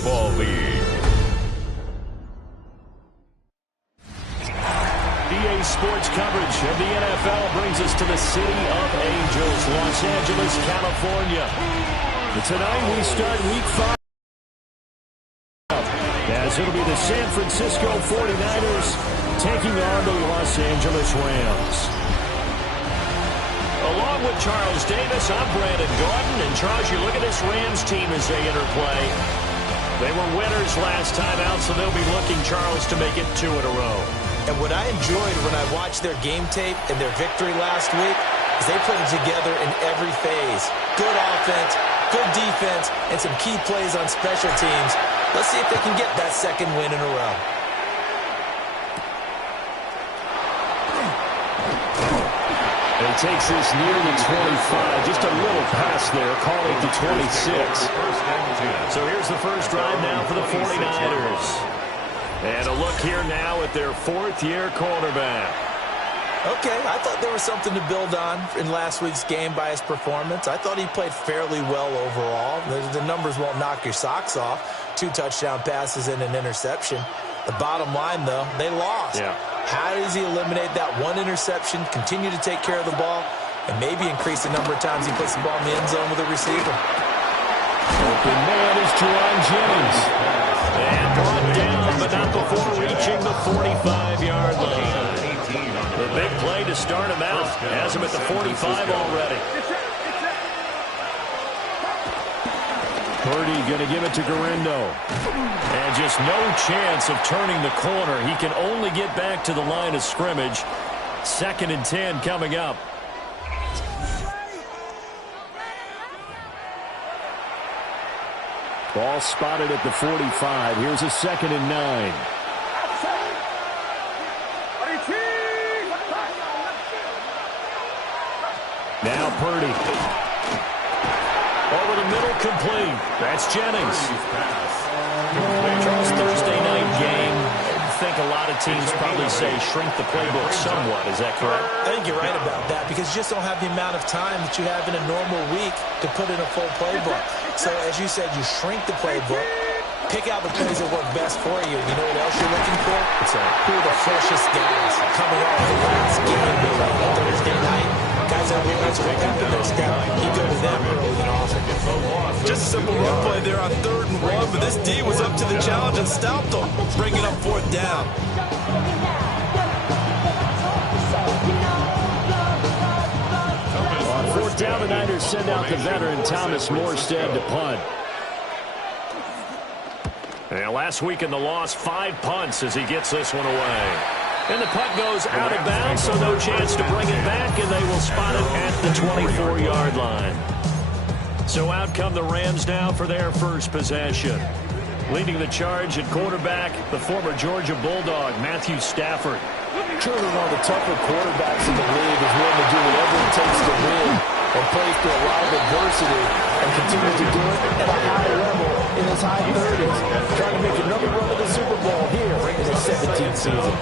Football League. EA Sports coverage of the NFL brings us to the City of Angels, Los Angeles, California. Tonight we start week 5. As it'll be the San Francisco 49ers taking on the Los Angeles Rams. Along with Charles Davis, I'm Brandon Gordon. And Charles, you look at this Rams team as they interplay. They were winners last time out, so they'll be looking, Charles, to make it 2 in a row. And what I enjoyed when I watched their game tape and their victory last week is they put it together in every phase. Good offense, good defense, and some key plays on special teams. Let's see if they can get that second win in a row. He takes this near the 25. Just a little pass there, calling it the 26. So here's the first drive now for the 49ers. And a look here now at their 4th-year quarterback. Okay, I thought there was something to build on in last week's game by his performance. I thought he played fairly well overall. The numbers won't knock your socks off. 2 touchdown passes and an interception. The bottom line, though, they lost. Yeah. How does he eliminate that 1 interception, continue to take care of the ball, and maybe increase the number of times he puts the ball in the end zone with a receiver? Open man is Juwan Jennings. And brought down, but not before reaching the 45-yard line. The big play to start him out. Has him at the 45 already. Purdy going to give it to Garindo. And just no chance of turning the corner. He can only get back to the line of scrimmage. 2nd and 10 coming up. Ball spotted at the 45. Here's a 2nd and 9. Now Purdy. Over the middle, complete. That's Jennings. Charles, Thursday night game. I think a lot of teams probably say shrink the playbook somewhat. Is that correct? I think you're right about that because you just don't have the amount of time that you have in a normal week to put in a full playbook. So, as you said, you shrink the playbook, pick out the plays that work best for you. You know what else you're looking for? Who are the freshest guys coming off the last game on Thursday night? Guys that realize what happened their step. You go to them early and often. Just a simple run play there on 3rd and 1, but this D was up to the challenge and stopped them, bringing up 4th down. On 4th down, the Niners send out the veteran Thomas Morstead to punt. And last week in the loss, 5 punts as he gets this one away. And the punt goes out of bounds, so no chance to bring it back, and they will spot it at the 24-yard line. So out come the Rams now for their first possession. Leading the charge at quarterback, the former Georgia Bulldog, Matthew Stafford. Truly one of the tougher quarterbacks in the league is willing to do whatever it takes to win and plays through a lot of adversity and continues to do it at a high level in his high 30s. Trying to make another run to the Super Bowl here in his 17th season.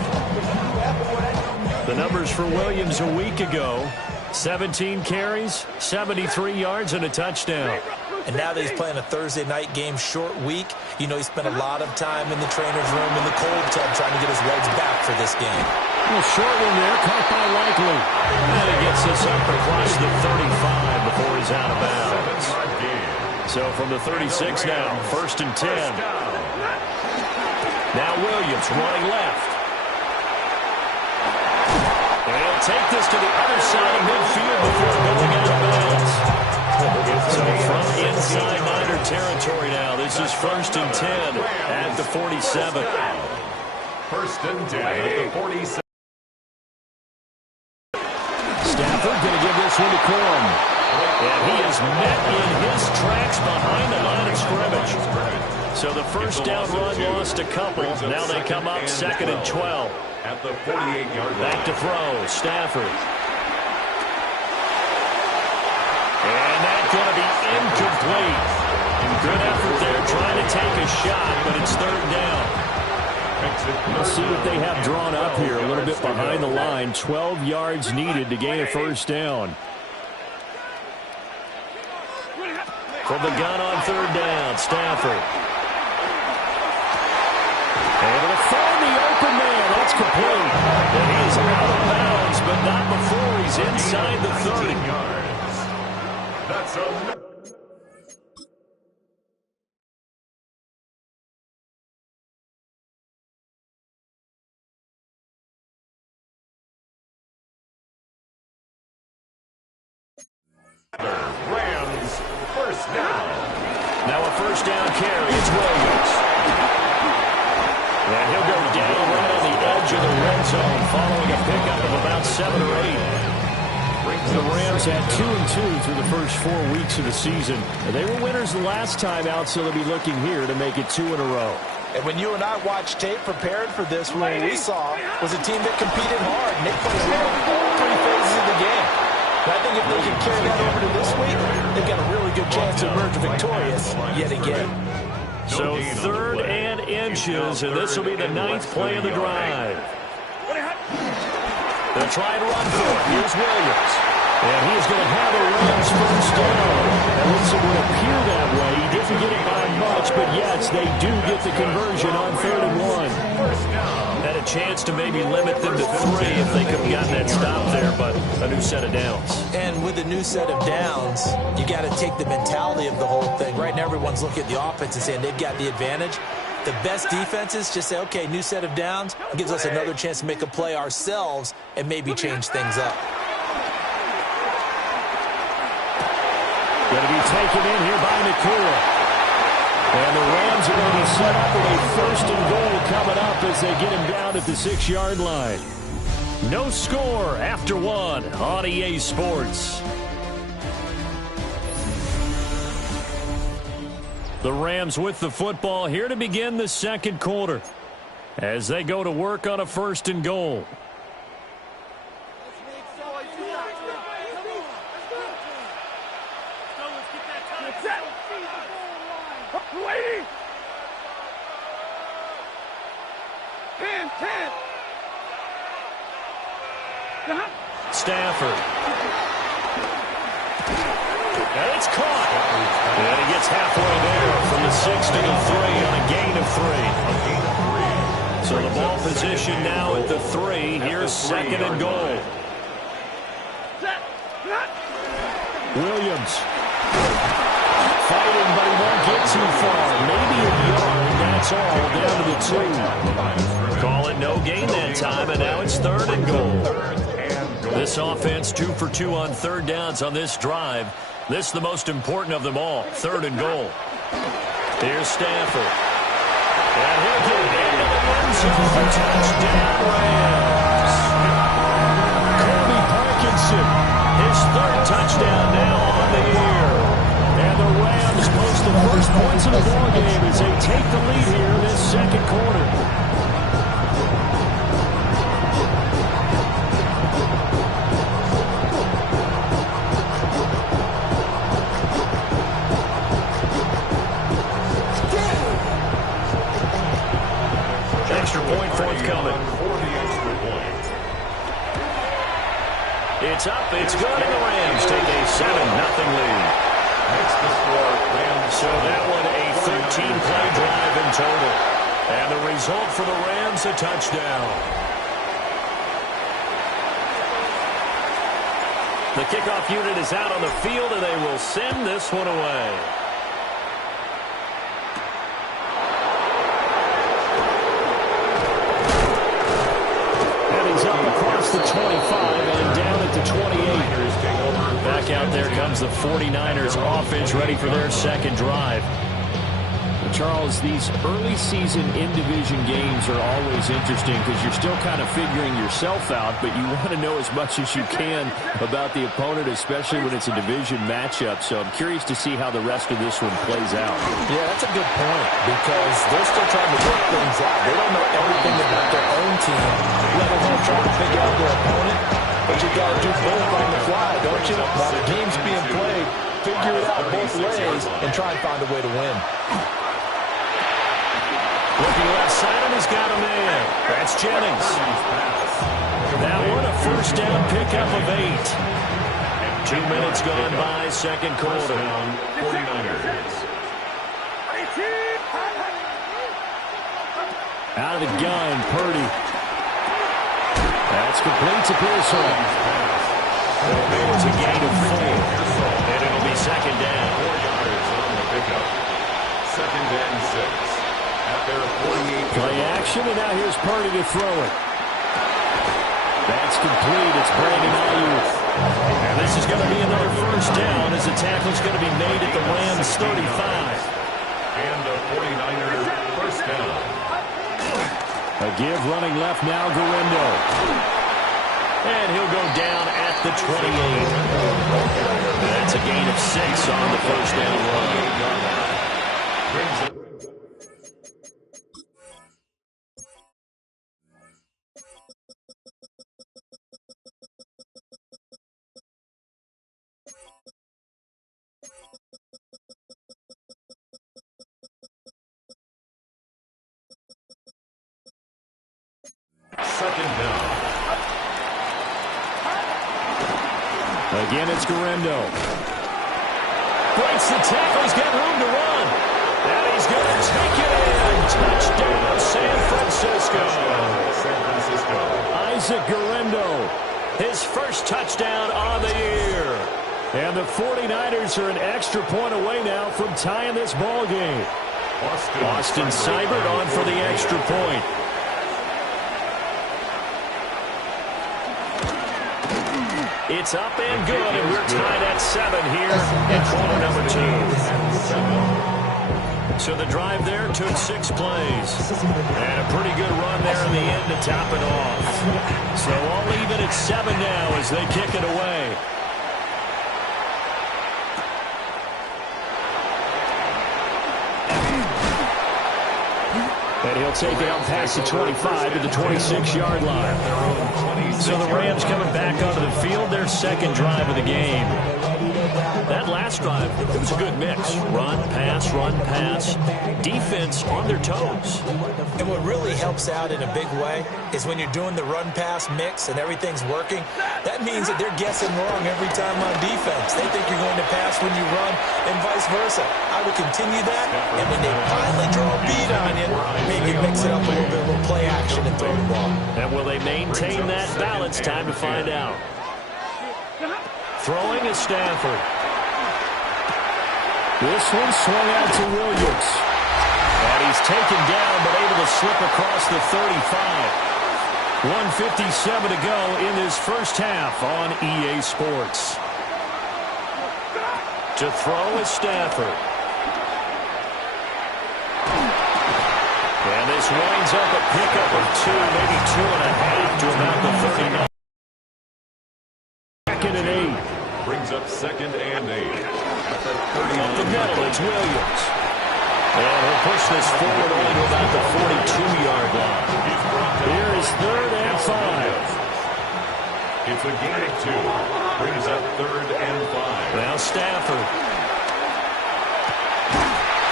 The numbers for Williams a week ago, 17 carries, 73 yards, and a touchdown. And now that he's playing a Thursday night game, short week, you know he spent a lot of time in the trainer's room in the cold tub trying to get his legs back for this game. A short one there, caught by Likely. And he gets this up across the 35 before he's out of bounds. So from the 36 now, 1st and 10. Now Williams running left. And he'll take this to the other side of midfield before going out of bounds. So from inside Niner territory now, this is 1st and 10 at the 47. 1st and 10 at the 47. Stafford going to give this one to Corum. And he is met in his tracks behind the line of scrimmage. So the first down run lost a couple. Now they come up 2nd and 12. At the 48-yard line. Back to throw, Stafford. And that's going to be incomplete. Good effort there trying to take a shot, but it's 3rd down. Let's see what they have drawn up here. A little bit behind the line. 12 yards needed to gain a 1st down. From the gun on 3rd down, Stafford. Able to find the open man. That's complete. And he is out of bounds, but not before he's inside the 30. yards. That's a... Rams first down. Now a first down carry. It's Williams. And he'll go down right on the edge of the red zone following a pickup of about 7 or 8. The Rams had 2-2 through the first 4 weeks of the season. They were winners the last time out, so they'll be looking here to make it 2 in a row. And when you and I watched tape prepared for this, what we saw was a team that competed hard, and they played well in all 3 phases of the game. But I think if they can carry that over to this week, they've got a really good chance to emerge victorious yet again. So 3rd and inches, and this will be the 9th play of the drive. They'll try and run for it. Here's Williams. And he's going to have a Rams first down. At least it would appear that way. He didn't get it by much, but yes, they do get the conversion on 3rd and 1. Had a chance to maybe limit them to 3 if they could have gotten that stop there, but a new set of downs. And with a new set of downs, you got to take the mentality of the whole thing. Right now, everyone's looking at the offense and saying they've got the advantage. The best defenses just say, okay, new set of downs. It gives us another chance to make a play ourselves and maybe change things up. Going to be taken in here by McCool. And the Rams are going to be set up with a first and goal coming up as they get him down at the 6-yard line. No score after 1 on EA Sports. The Rams with the football here to begin the second quarter as they go to work on a first and goal. Stafford. And it's caught. And he gets halfway there from the 6 to the 3 on a gain of 3. So the ball position now at the 3. Here's 2nd and goal. Williams. Fighting, but he won't get too far. Maybe a yard. That's all. Down to the 2. Call it no gain that time, and now it's 3rd and goal. This offense 2 for 2 on 3rd downs on this drive. This is the most important of them all. 3rd and goal. Here's Stafford. And he'll get into the end zone for touchdown Rams. Kobe Parkinson, his 3rd touchdown now on the year. And the Rams post the first points of the ballgame as they take the lead here in this second quarter. Extra point forthcoming. It's up, it's good, and the Rams take a 7-0 lead. Makes the score Rams. So that one a 13-play drive in total. And the result for the Rams, a touchdown. The kickoff unit is out on the field, and they will send this one away. Across the 25 and down at the 28. Back out there comes the 49ers offense ready for their second drive. Charles, these early season in-division games are always interesting because you're still kind of figuring yourself out, but you want to know as much as you can about the opponent, especially when it's a division matchup. So I'm curious to see how the rest of this one plays out. Yeah, that's a good point because they're still trying to work things out. They don't know everything about their own team, let alone trying to figure out their opponent. But you got to do both on the fly, don't you? While the game's being played, figure it out both ways and try and find a way to win. Looking left side, and he's got a man. That's Jennings. That one, a first down pickup of 8. 2 minutes gone by, second quarter. 49ers. Out of the gun, Purdy. That's complete to Pearson. It's a gain of 4. And it'll be second down. 4 yards on the pickup. Second and 6. At their 48. Play action, and now here's Purdy to throw it. That's complete. It's Brandon Ayuk. And this is going to be another first down as the tackle's going to be made at the Rams' 35. And a 49er first down. A give running left now, Guerrero. And he'll go down at the 28. That's a gain of 6 on the first down run. Brings it. Second down. Again, it's Guerrero. Breaks the tackle. He's got room to run. And he's going to take it in. Touchdown, San Francisco. San Francisco. Isaac Guerrero, his first touchdown on the year. And the 49ers are an extra point away now from tying this ball game. Austin Seibert on for the extra point. It's up and good, and we're tied at 7 here in quarter number 2. So the drive there took 6 plays. And a pretty good run there in the end to top it off. So all even at 7 now as they kick it away. And he'll take it out past the 25 to the 26-yard line. So the Rams coming back onto the field, their second drive of the game. That last drive, it was a good mix. Run, pass, defense on their toes. And what really helps out in a big way is when you're doing the run-pass mix and everything's working, that means that they're guessing wrong every time on defense. They think you're going to pass when you run and vice versa. I would continue that, and when they finally draw a beat on you, maybe mix it up a little bit, a little play action and throw the ball. And will they maintain that balance? Time to find out. Throwing is Stafford. This one swung out to Williams. And he's taken down, but able to slip across the 35. 1:57 to go in this first half on EA Sports. To throw is Stafford. And this winds up a pickup of 2, maybe 2.5 to about the 39. Second and 8. Brings up second and 8. At the 30. Up the middle, it's Williams. And he'll push this forward only to about the 42-yard line. Here is third and 5. It's a gain of 2. Brings up third and 5. Now Stafford.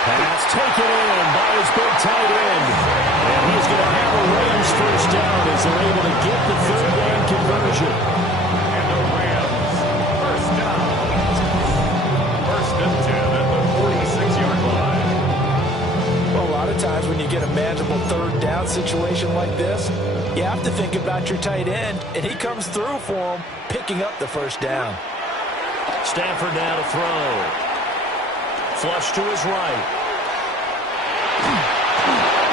Pass taken in by his big tight end. And he's going to have a Rams first down as they're able to get the third down conversion. And the Rams first down. First and 10 at the 46-yard line. Well, a lot of times when you get a manageable third down situation like this, you have to think about your tight end, and he comes through for him, picking up the first down. Stafford now to throw. Flush to his right.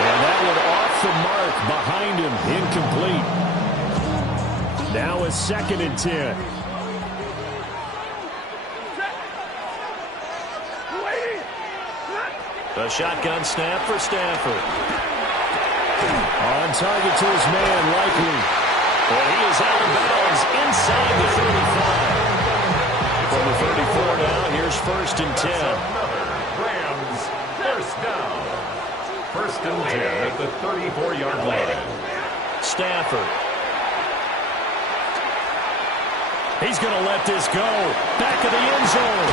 And that one off the mark behind him, incomplete. Now a second and 10. A shotgun snap for Stafford. On target to his man, Likely. And he is out of bounds inside the 35. From the 34 now, here's first and 10. Rams first down. First and 10 at the 34-yard line. Stafford. He's going to let this go. Back of the end zone.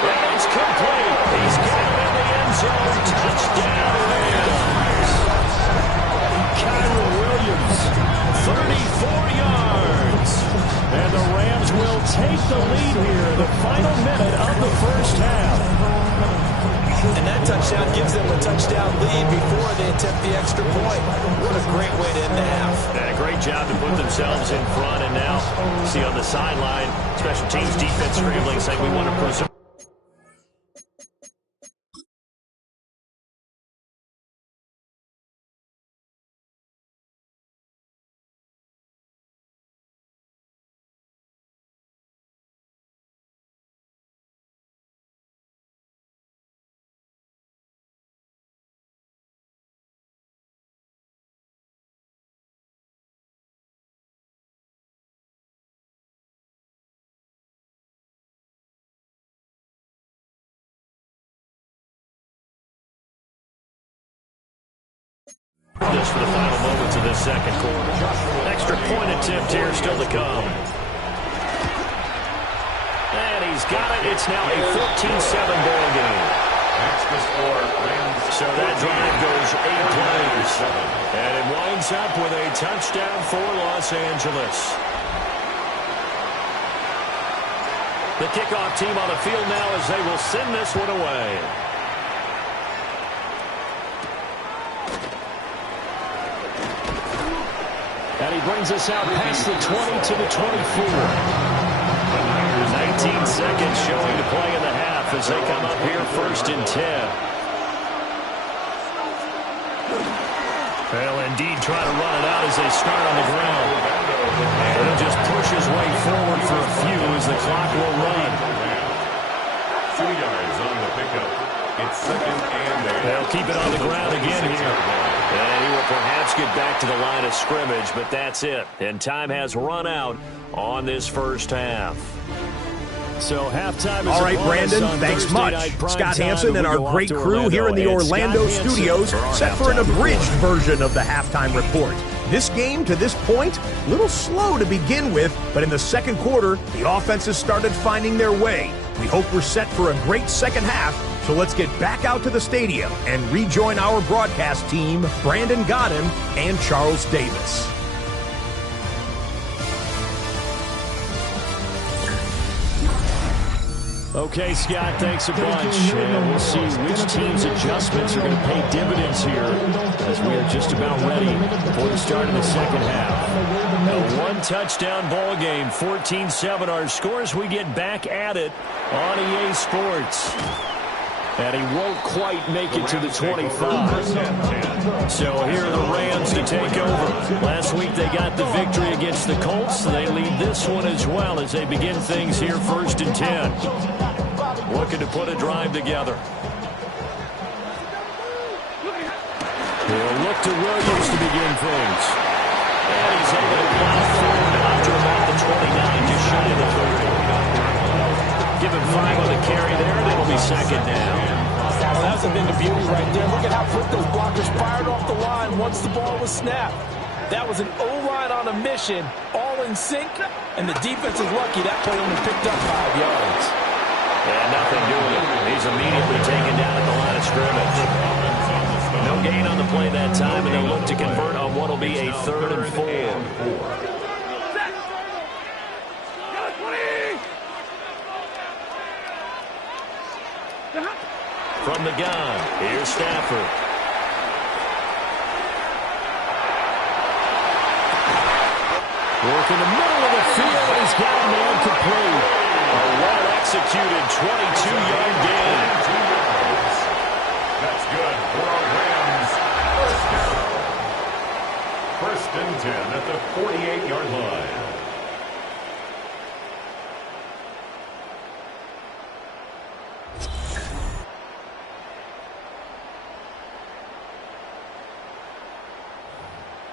And it's complete. He's got it in the end zone. Touchdown Rams. Kyron Williams, 34 yards. And the Rams will take the lead here in the final minute of the first half. And that touchdown gives them a touchdown lead before they attempt the extra point. What a great way to end the half. Yeah, great job to put themselves in front, and now see on the sideline, special teams defense scrambling, saying we want to preserve. Just for the final moments of this second quarter. Extra point attempt here still to come. And he's got it. It's now a 14-7 ball game. So that drive goes 8 plays. And it winds up with a touchdown for Los Angeles. The kickoff team on the field now as they will send this one away. And he brings us out past the 20 to the 24. 19 seconds showing to play in the half as they come up here first and 10. They'll indeed try to run it out as they start on the ground. And he'll just push his way forward for a few as the clock will run. 2 yards on the pickup. It's second and 8. They'll keep it on the ground again here. And he will perhaps get back to the line of scrimmage, but that's it. And time has run out on this first half. So halftime is all right, Brandon, thanks much. Scott Hansen and our great crew here in the Orlando studios set for an abridged version of the halftime report. This game, to this point, a little slow to begin with, but in the second quarter, the offenses started finding their way. We hope we're set for a great second half, so let's get back out to the stadium and rejoin our broadcast team, Brandon Godden and Charles Davis. Okay, Scott, thanks a bunch. And we'll see which team's adjustments are going to pay dividends here as we are just about ready for the start of the second half. A one-touchdown ball game, 14-7 our scores. We get back at it on EA Sports. And he won't quite make it to the 25. So here are the Rams to take over. Last week they got the victory against the Colts. They lead this one as well as they begin things here first and 10. Looking to put a drive together. He'll look to Williams to begin things. And he's able to plow forward after about the 29, just shy of the 30. Give him 5 on the carry there, and it'll be second down. Well, that's been the beauty right there. Look at how quick those blockers fired off the line once the ball was snapped. That was an O-line on a mission, all in sync, and the defense is lucky that play only picked up 5 yards. And nothing doing it. He's immediately taken down at the line of scrimmage. No gain on the play that time, and they'll look to convert on what will be a 3rd and 4. From the gun, here's Stafford. Work in the middle of the field, and he's got a man complete. A well-executed 22-yard gain. That's good for our Rams. First and 10 at the 48-yard line.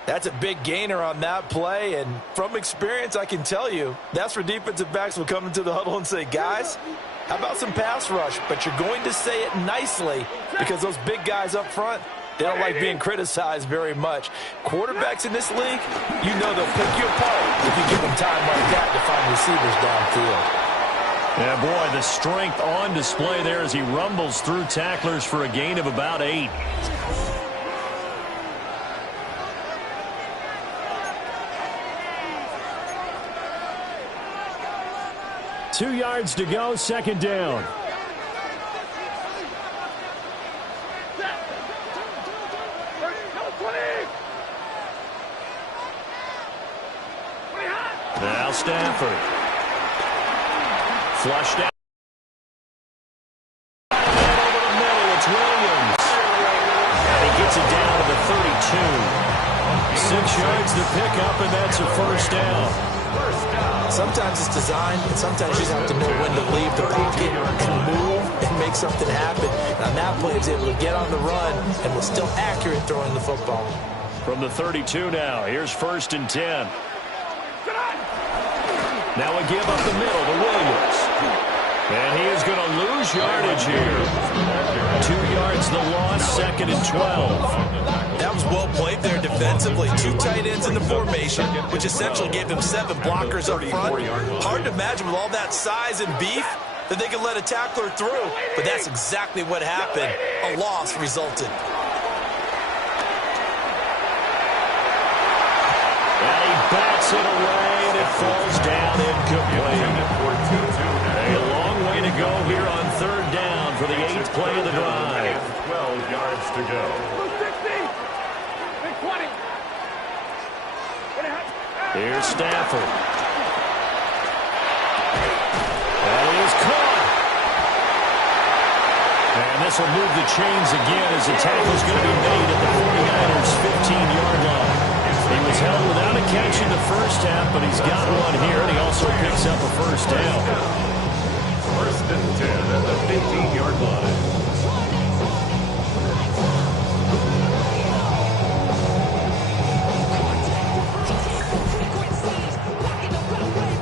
That's a big gainer on that play, and from experience, I can tell you, that's where defensive backs will come into the huddle and say, guys, how about some pass rush? But you're going to say it nicely because those big guys up front, they don't like being criticized very much. Quarterbacks in this league, you know they'll pick you apart if you give them time like that to find receivers downfield. Yeah, boy, the strength on display there as he rumbles through tacklers for a gain of about 8. Two yards to go, second down. Now Stafford. Flushed out. And over the middle, it's Williams. And he gets it down to the 32. 6 yards to pick up, and that's a first down. Sometimes it's designed, and sometimes you just have to know when to leave the pocket and move and make something happen. And on that play, he's able to get on the run and was still accurate throwing the football. From the 32 now, here's 1st and 10. Now a give up the middle to Williams. And he is going to lose yardage here. 2 yards the loss, 2nd and 12. That was well played there defensively. 2 tight ends in the formation, which essentially gave them 7 blockers up front. Hard to imagine with all that size and beef that they could let a tackler through. But that's exactly what happened. A loss resulted. And he bats it away, and it falls down incomplete. A long way to go here on 3rd down for the 8th play of the drive. 12 yards to go. Here's Stafford. That is caught. And this will move the chains again as the tackle's going to be made at the 49ers' 15-yard line. He was held without a catch in the first half, but he's got one here, and he also picks up a first down. 1st and 10 at the 15-yard line.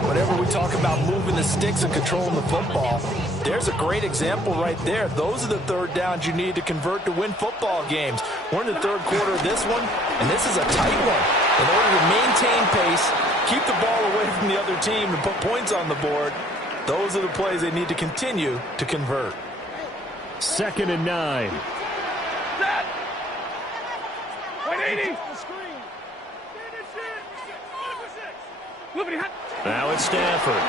Whenever we talk about moving the sticks and controlling the football, there's a great example right there. Those are the 3rd downs you need to convert to win football games. We're in the 3rd quarter of this one, and this is a tight one. In order to maintain pace, keep the ball away from the other team, and put points on the board, those are the plays they need to continue to convert. 2nd and 9. Set! 180! Now it's Stafford.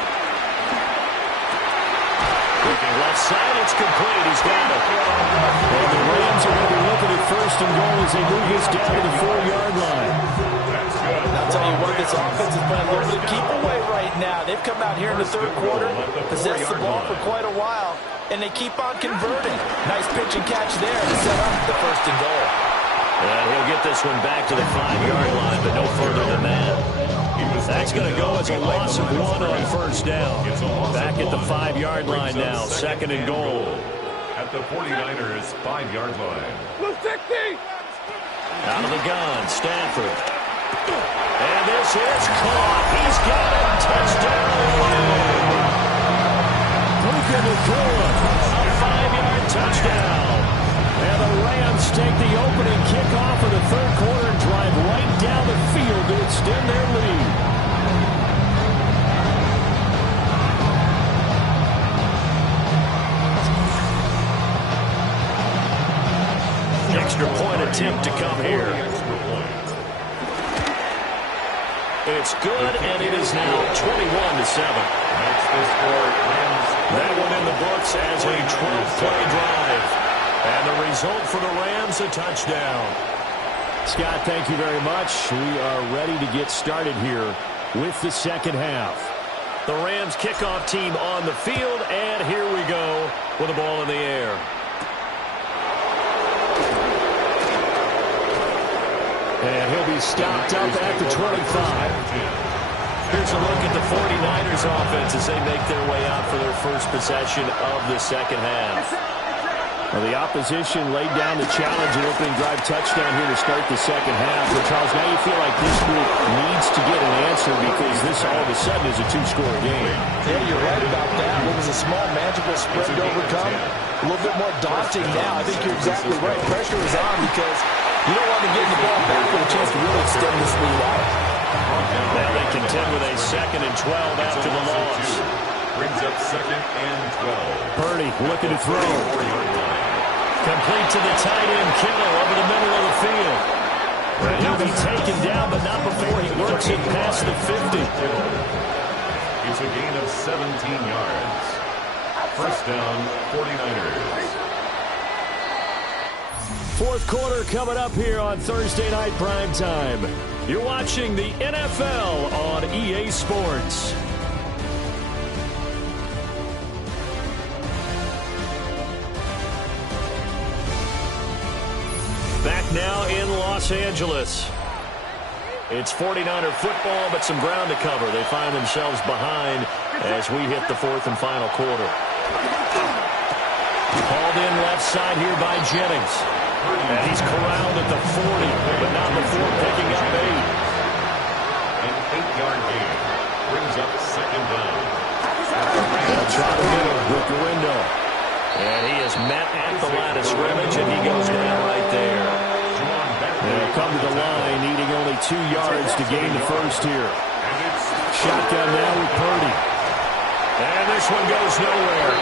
Looking left side, it's complete. He's got it. And the Rams are going to be looking at 1st and goal as they move this down to the 4-yard line. I'll tell you what, this offense is playing a little bit of keep away right now. They've come out here in the 3rd quarter, possessed the ball for quite a while, and they keep on converting. Nice pitch and catch there to set up the 1st and goal. And he'll get this one back to the 5-yard line, but no further than that. That's going to go as a loss of 1 on 1st down. Back at the 5-yard line now, 2nd and goal. At the 49ers' 5-yard line. Out of the gun, Stafford. And this is caught. He's got it. Touchdown. Puka Nacua, a 5-yard touchdown. And the Rams take the opening kickoff of the 3rd quarter and drive right down the field to extend their lead. Extra point attempt to come here. It's good, and it is now 21-7. Makes the score. That one in the books as a 12-play drive. And the result for the Rams, a touchdown. Scott, thank you very much. We are ready to get started here with the 2nd half. The Rams kickoff team on the field, and here we go with the ball in the air. And he'll be stopped up at the 25. Here's a look at the 49ers offense as they make their way out for their first possession of the 2nd half. Well, the opposition laid down the challenge and opening drive touchdown here to start the 2nd half. But Charles, now you feel like this group needs to get an answer because this all of a sudden is a 2-score game. Yeah, you're right about that. It was a small, manageable spread to overcome. A little bit more daunting now. I think you're exactly right. Pressure is on because you don't want to get the ball back with a chance to really extend this lead out. Now they contend with a 2nd and 12 after the loss. Brings up 2nd and 12. Purdy looking to throw. Complete to the tight end, Kittle, over the middle of the field. And he'll be taken down, but not before he works it past the 50. It's a gain of 17 yards. 1st down, 49ers. Fourth quarter coming up here on Thursday Night Primetime. You're watching the NFL on EA Sports. Back now in Los Angeles. It's 49er football, but some ground to cover. They find themselves behind as we hit the fourth and final quarter. Called in left side here by Jennings. And he's corralled at the 40, but not before picking up 8. An 8-yard gain brings up second down. They'll try to get him with the window. And he is met at the line of scrimmage, and he goes down right there. They'll come to the line, needing only 2 yards to gain the first here. Shotgun now with Purdy. And this one goes nowhere.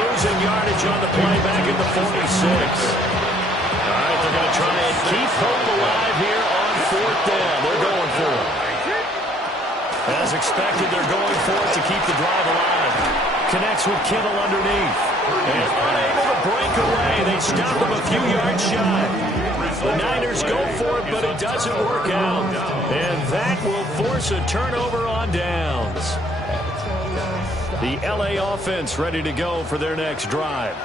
Losing yardage on the play back at the 46. All right, they're going to try and keep hope alive here on fourth down. They're going for it. As expected, they're going for it to keep the drive alive. Connects with Kittle underneath. And unable to break away. They stop him a few yards shy. The Niners go for it, but it doesn't work out. And that will force a turnover on downs. The LA offense ready to go for their next drive.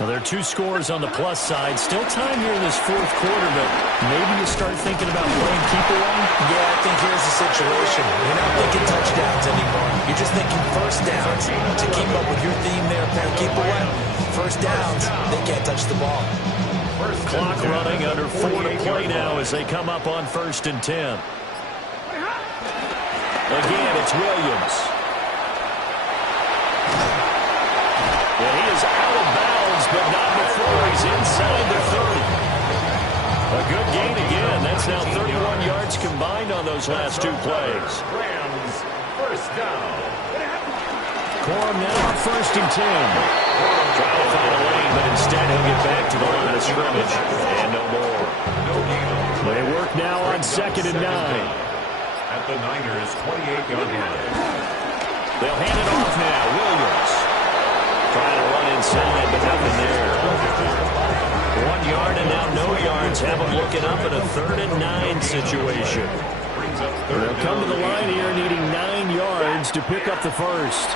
Now, there are 2 scores on the plus side. Still time here in this fourth quarter, but maybe you start thinking about playing keep away? Yeah, I think here's the situation. You're not thinking touchdowns anymore. You're just thinking first downs. To keep up with your theme there, playing keep away, first downs, they can't touch the ball. Clock running under 4 to play now as they come up on 1st and 10. Again, it's Williams. And he is out of bounds, but not before he's inside the 30. A good gain again. That's now 31 yards combined on those last 2 plays. Rams, first down. Corum now on 1st and 10. Trying to find a lane, but instead he'll get back to the line of scrimmage. And no more. They work now on 2nd and 9. At the Niners' 28-yard line. They'll hand it off now. Williams. Trying to run inside, but nothing there. 1 yard and now no yards. Have them looking up at a 3rd and 9 situation. They'll come to the line here needing 9 yards to pick up the first.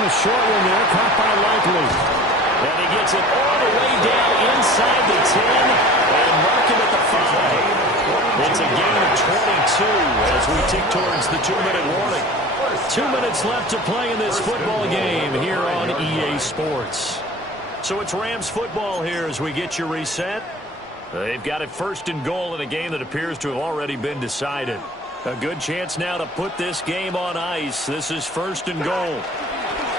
A short one there, caught by Likely. And he gets it all the way down inside the 10 and mark him at the 5. It's a gain of 22 as we tick towards the 2-minute warning. 2 minutes left to play in this football game here on EA Sports. So it's Rams football here as we get you reset. They've got it 1st and goal in a game that appears to have already been decided. A good chance now to put this game on ice. This is 1st and goal.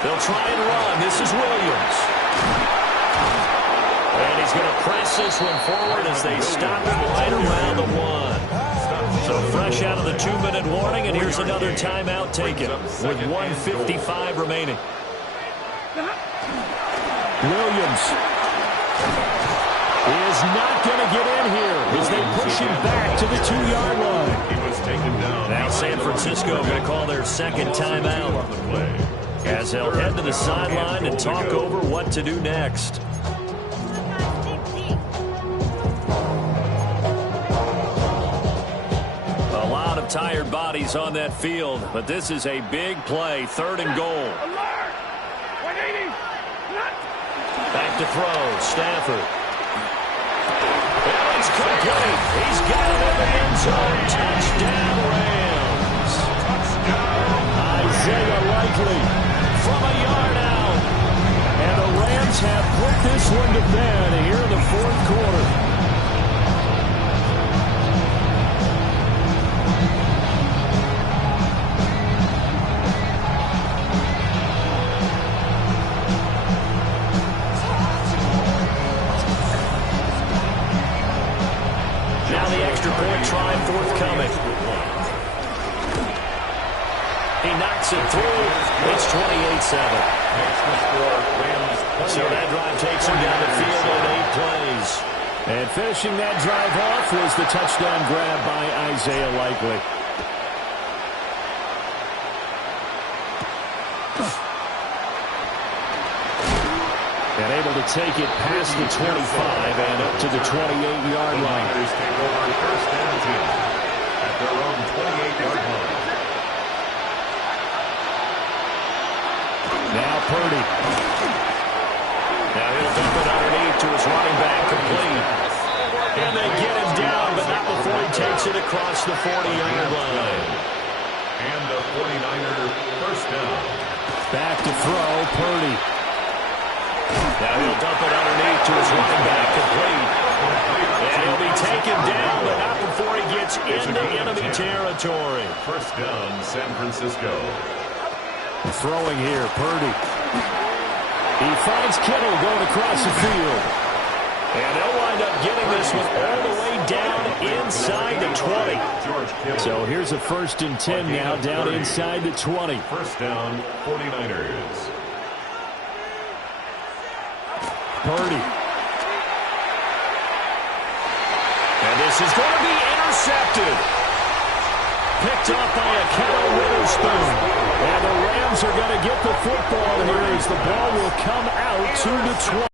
They'll try and run. This is Williams. And he's going to press this one forward as they stop him right around the 1. So fresh out of the 2-minute warning, and here's another timeout taken with 1:55 remaining. Williams is not going to get in here as they push him back to the 2-yard line. He was taken down. Now San Francisco going to call their 2nd timeout as they'll head to the sideline and talk over what to do next. A lot of tired bodies on that field, but this is a big play, 3rd and goal. Back to throw, Stafford. It's complete. He's got it in the end zone. Touchdown, Rams. Isaiah Likely from a yard out. And the Rams have put this one to bed here in the 4th quarter. Now the extra point try forthcoming. He knocks it through. It's 28-7. So that drive takes him down the field on 8 plays. And finishing that drive off was the touchdown grab by Isaiah Likely. And unable to take it past the 25 and up to the 28-yard line. Take over first and 10 at their own 28-yard line. Now Purdy. Now he'll dump it underneath to his running back, complete. And they get him down, but not before he takes it across the 40-yard line. And the 49er first down. Back to throw, Purdy. Now he'll dump it underneath to his running back, complete. And he'll be taken down, but not before he gets into enemy territory. First down, San Francisco. Throwing here, Purdy. He finds Kittle going across the field. And they'll wind up getting this one all the way down inside the 20. So here's a 1st and 10 now down inside the 20. First down, 49ers. Purdy. And this is going to be intercepted. Picked up by a Kettle Witherspoon. And the Rams are going to get the football here as the ball will come out to the 20.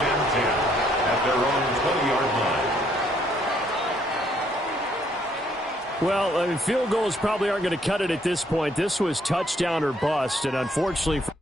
At their own 20-yard line. Well, I mean, field goals probably aren't going to cut it at this point. This was touchdown or bust, and unfortunately for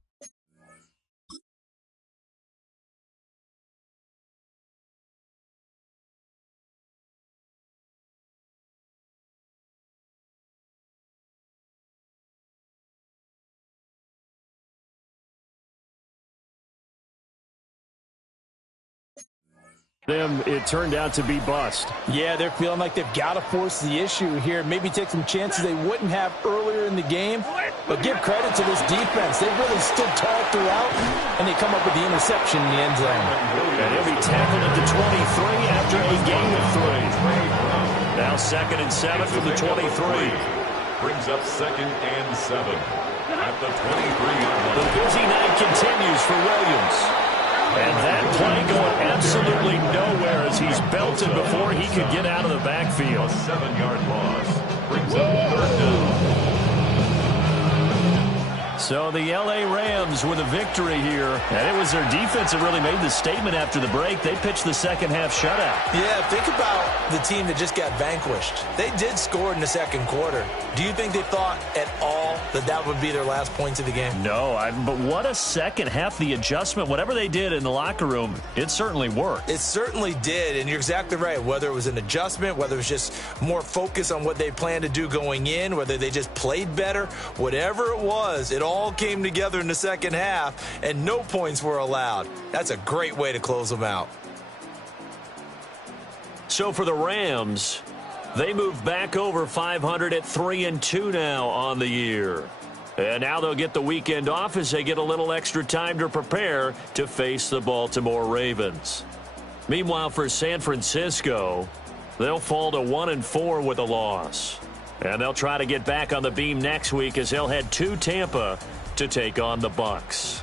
them, it turned out to be bust. Yeah, they're feeling like they've got to force the issue here. Maybe take some chances they wouldn't have earlier in the game. But give credit to this defense. They really stood tall throughout, and they come up with the interception in the end zone. And he'll be tackled at the 23 after a gain of 3. Now 2nd and 7 from the 23. Brings up 2nd and 7 at the 23-yard line. The busy night continues for Williams. And that play going absolutely nowhere as he's belted before he could get out of the backfield. A 7-yard loss brings up 3rd down. So the L.A. Rams with a victory here. And it was their defense that really made the statement after the break. They pitched the second half shutout. Yeah, think about the team that just got vanquished. They did score in the second quarter. Do you think they thought at all that that would be their last points of the game? No, but what a second half. The adjustment, whatever they did in the locker room, it certainly worked. It certainly did, and you're exactly right. Whether it was an adjustment, whether it was just more focus on what they planned to do going in, whether they just played better, whatever it was, it all came together in the second half, and no points were allowed. That's a great way to close them out. So for the Rams, they move back over 500 at 3-2 now on the year. And now they'll get the weekend off as they get a little extra time to prepare to face the Baltimore Ravens. Meanwhile, for San Francisco, they'll fall to 1-4 with a loss. And they'll try to get back on the beam next week as they'll head to Tampa to take on the Bucs.